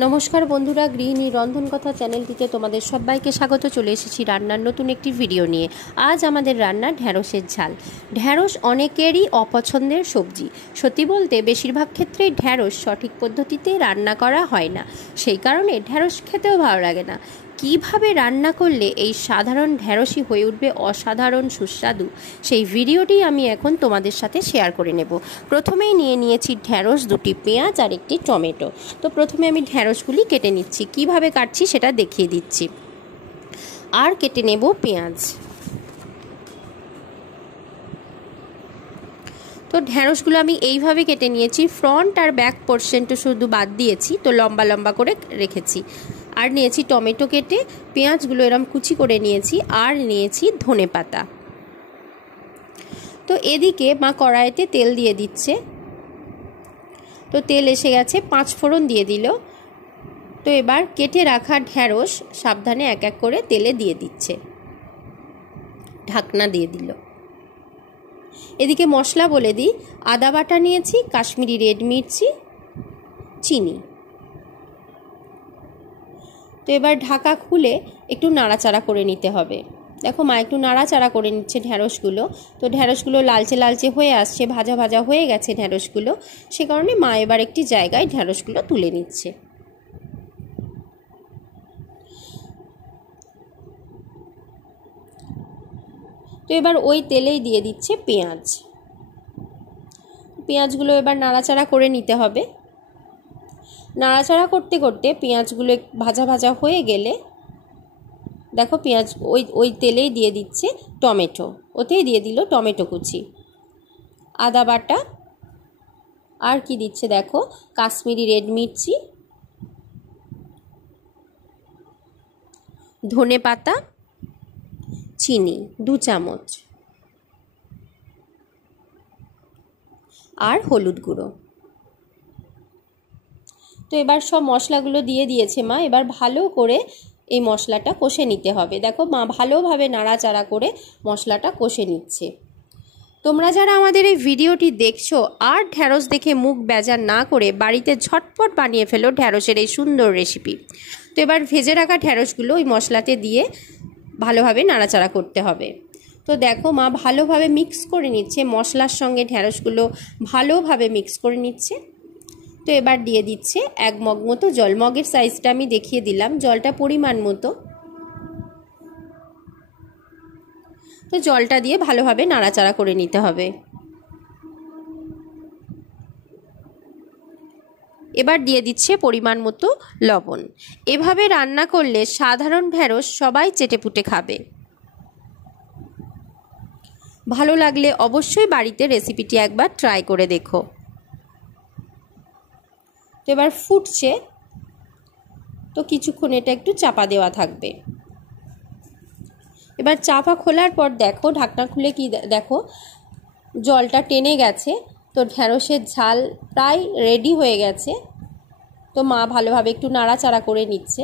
नमस्कार बंधुरा गृहिणी रंधन कथा चैनलটিতে তোমাদের সবাইকে স্বাগত। চলে এসেছি রান্নার নতুন একটি ভিডিও নিয়ে। আজ আমাদের রান্না ঢ্যাঁড়সের ঝাল। ঢ্যাঁড়স অনেকেরই অপছন্দের সবজি। সত্যি বলতে বেশিরভাগ ক্ষেত্রেই ঢ্যাঁড়স সঠিক পদ্ধতিতে রান্না করা হয় না, সেই কারণে ঢ্যাঁড়স খেতেও ভালো লাগে না। কিভাবে রান্না করলে এই সাধারণ ঢ্যাঁড়সই হয়ে উঠবে অসাধারণ সুস্বাদু, সেই ভিডিওটি আমি এখন তোমাদের সাথে শেয়ার করে নেব। প্রথমেই নিয়ে নিয়েছি ঢ্যাঁড়স, দুটি পেঁয়াজ আর একটি টমেটো। তো প্রথমে আমি ঢ্যাঁড়সগুলি কেটে নিচ্ছি, কিভাবে কাটছি সেটা দেখিয়ে দিচ্ছি। আর কেটে নেব পেঁয়াজ। তো ঢ্যাঁড়সগুলো আমি এইভাবে কেটে নিয়েছি, ফ্রন্ট আর ব্যাক পোর্শনটা শুধু বাদ দিয়েছি, তো লম্বা লম্বা করে রেখেছি। আর নিয়েছি টমেটো কেটে, পেঁয়াজগুলো এরম কুচি করে নিয়েছি, আর নিয়েছি ধনেপাতা। তো এদিকে মা কড়াইতে তেল দিয়ে দিচ্ছে। তো তেল এসে গেছে, 5 ফোড়ন দিয়ে দিল। তো এবার কেটে রাখা ঢ্যাঁড়স সাবধানে এক এক করে তেলে দিয়ে দিচ্ছে, ঢাকনা দিয়ে দিল। এদিকে মশলা বলে দিই, আদা বাটা নিয়েছি, কাশ্মীরি রেড মির্চি, চিনি। তো এবার ঢাকা খুলে একটু নাড়াচাড়া করে নিতে হবে। দেখো মা একটু নাড়াচাড়া করে নিচ্ছে ঢ্যাঁড়সগুলো। তো ঢ্যাঁড়সগুলো লালচে লালচে হয়ে আসছে, ভাজা ভাজা হয়ে গেছে ঢ্যাঁড়সগুলো, সে কারণে মা এবার একটি জায়গায় ঢ্যাঁড়সগুলো তুলে নিচ্ছে। তো এবার ওই তেলেই দিয়ে দিচ্ছে পেঁয়াজ। পেঁয়াজগুলো এবার নাড়াচাড়া করে নিতে হবে। নাড়াচাড়া করতে করতে পেঁয়াজগুলো ভাজা ভাজা হয়ে গেলে দেখো পেঁয়াজ ওই তেলেই দিয়ে দিচ্ছে টমেটো, ওতেই দিয়ে দিল টমেটো কুচি, আদা বাটা, আর কি দিচ্ছে দেখো কাশ্মীরি রেড মির্চি, ধনে পাতা, চিনি 2 চামচ, আর হলুদ গুঁড়ো। তো এবার সব মশলাগুলো দিয়ে দিয়েছে মা। এবার ভালো করে এই মশলাটা কষে নিতে হবে। দেখো মা ভালোভাবে নাড়াচাড়া করে মশলাটা কষে নিচ্ছে। তোমরা যারা আমাদের এই ভিডিওটি দেখছো আর ঢ্যাঁড়স দেখে মুখ বেজার না করে বাড়িতে ঝটপট বানিয়ে ফেলো ঢ্যাঁড়সের এই সুন্দর রেসিপি। তো এবার ভেজে রাখা ঢ্যাঁড়সগুলো ওই মশলাতে দিয়ে ভালোভাবে নাড়াচাড়া করতে হবে। তো দেখো মা ভালোভাবে মিক্স করে নিচ্ছে, মশলার সঙ্গে ঢ্যাঁড়সগুলো ভালোভাবে মিক্স করে নিচ্ছে। তো এবার দিয়ে দিচ্ছে 1 মগ মতো জল। মগের সাইজটা আমি দেখিয়ে দিলাম, জলটা পরিমাণ মতো। তো জলটা দিয়ে ভালোভাবে নাড়াচাড়া করে নিতে হবে। এবার দিয়ে দিচ্ছে পরিমাণ মতো লবণ। এভাবে রান্না করলে সাধারণ ঢ্যাঁড়স সবাই চেটেপুটে খাবে। ভালো লাগলে অবশ্যই বাড়িতে রেসিপিটি একবার ট্রাই করে দেখো। তো এবার ফুটছে, তো কিছুক্ষণ এটা একটু চাপা দেওয়া থাকবে। এবার চাপা খোলার পর দেখো ঢাকনা খুলে কি দেখো জলটা টেনে গেছে। তো ঢ্যাঁড়সের ঝাল প্রায় রেডি হয়ে গেছে। তো মা ভালোভাবে একটু নাড়াচাড়া করে নিচ্ছে।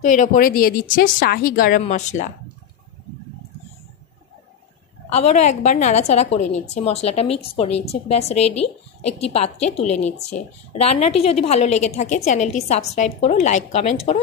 তো এর ওপরে দিয়ে দিচ্ছে শাহি গরম মশলা। আবারও একবার নাড়াচাড়া করে নিচ্ছে, মশলাটা মিক্স করে নিচ্ছে। ব্যাস রেডি, একটি পাত্রে তুলে নিচ্ছে। রান্নাটি যদি ভালো লেগে থাকে চ্যানেলটি সাবস্ক্রাইব করো, লাইক কমেন্ট করো।